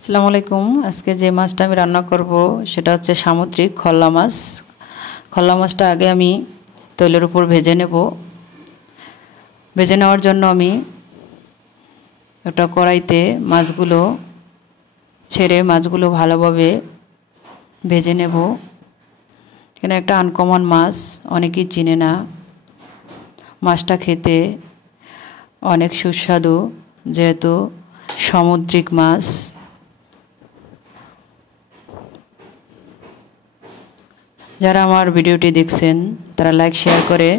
আসসালামু আলাইকুম। আজকে যে মাছটা আমি রান্না করব সেটা হচ্ছে সামুদ্রিক খল্লা মাছ। খল্লা মাছটা আগে আমি তেলের উপর ভেজে নেব। ভেজে নেওয়ার জন্য আমি একটা কড়াইতে মাছগুলো ছেড়ে মাছগুলো ভালোভাবে ভেজে নেব। এখানে একটা আনকমন মাছ, অনেকেই চিনে না। মাছটা খেতে অনেক সুস্বাদু, যেহেতু সামুদ্রিক মাছ। যারা আমার ভিডিওটি দেখছেন তারা লাইক শেয়ার করে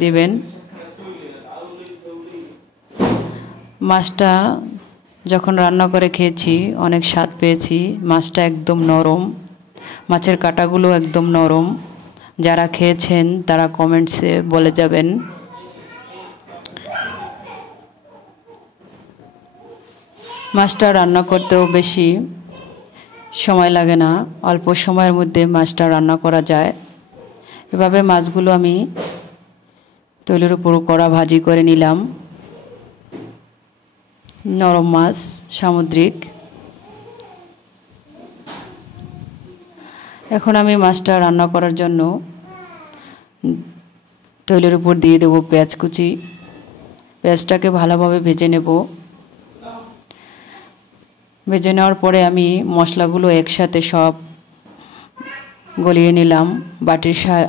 দিবেন। মাছটা যখন রান্না করে খেয়েছি অনেক স্বাদ পেয়েছি। মাছটা একদম নরম, মাছের কাঁটাগুলো একদম নরম। যারা খেয়েছেন তারা কমেন্টসে বলে যাবেন। মাছটা রান্না করতেও বেশি সময় লাগে না, অল্প সময়ের মধ্যে মাছটা রান্না করা যায়। এভাবে মাছগুলো আমি তেলের উপর কড়া ভাজি করে নিলাম। নরম মাছ, সামুদ্রিক। এখন আমি মাছটা রান্না করার জন্য তেলের উপর দিয়ে দেবো পেঁয়াজ কুচি। পেঁয়াজটাকে ভালোভাবে ভেজে নেব। ভেজে নেওয়ার পরে আমি মশলাগুলো একসাথে সব গলিয়ে নিলাম।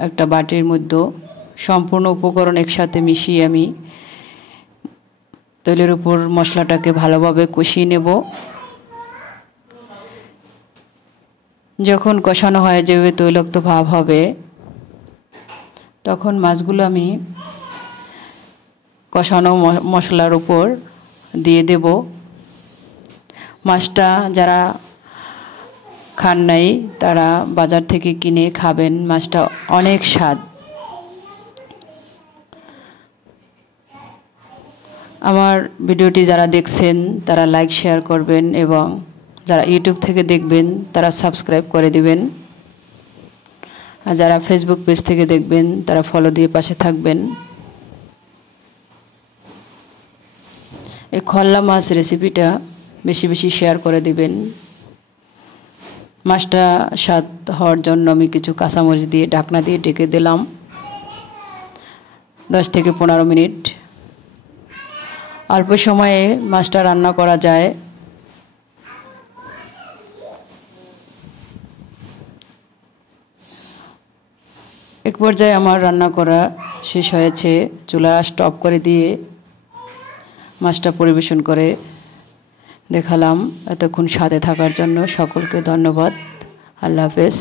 একটা বাটির মধ্যে সম্পূর্ণ উপকরণ একসাথে মিশিয়ে আমি তেলের উপর মশলাটাকে ভালোভাবে কষিয়ে নেব। যখন কষানো হয়ে যাবে, তৈলাক্ত ভাব হবে, তখন মাছগুলো আমি কষানো মশলার উপর দিয়ে দেব। মাছটা যারা খান নাই তারা বাজার থেকে কিনে খাবেন। মাছটা অনেক স্বাদ। আমার ভিডিওটি যারা দেখছেন তারা লাইক শেয়ার করবেন, এবং যারা ইউটিউব থেকে দেখবেন তারা সাবস্ক্রাইব করে দিবেন। আর যারা ফেসবুক পেজ থেকে দেখবেন তারা ফলো দিয়ে পাশে থাকবেন। এই খল্লা মাছ রেসিপিটা বেশি বেশি শেয়ার করে দিবেন। মাছটা স্বাদ হওয়ার জন্য আমি কিছু কাঁচামরিচ দিয়ে ঢাকনা দিয়ে ঢেকে দিলাম 10 থেকে 15 মিনিট। অল্প সময়ে মাছটা রান্না করা যায়। এক পর্যায়ে আমার রান্না করা শেষ হয়েছে। চুলা স্টপ করে দিয়ে মাছটা পরিবেশন করে দেখালাম। এতক্ষণ সাথে থাকার জন্য সকলকে ধন্যবাদ। আল্লাহ হাফেজ।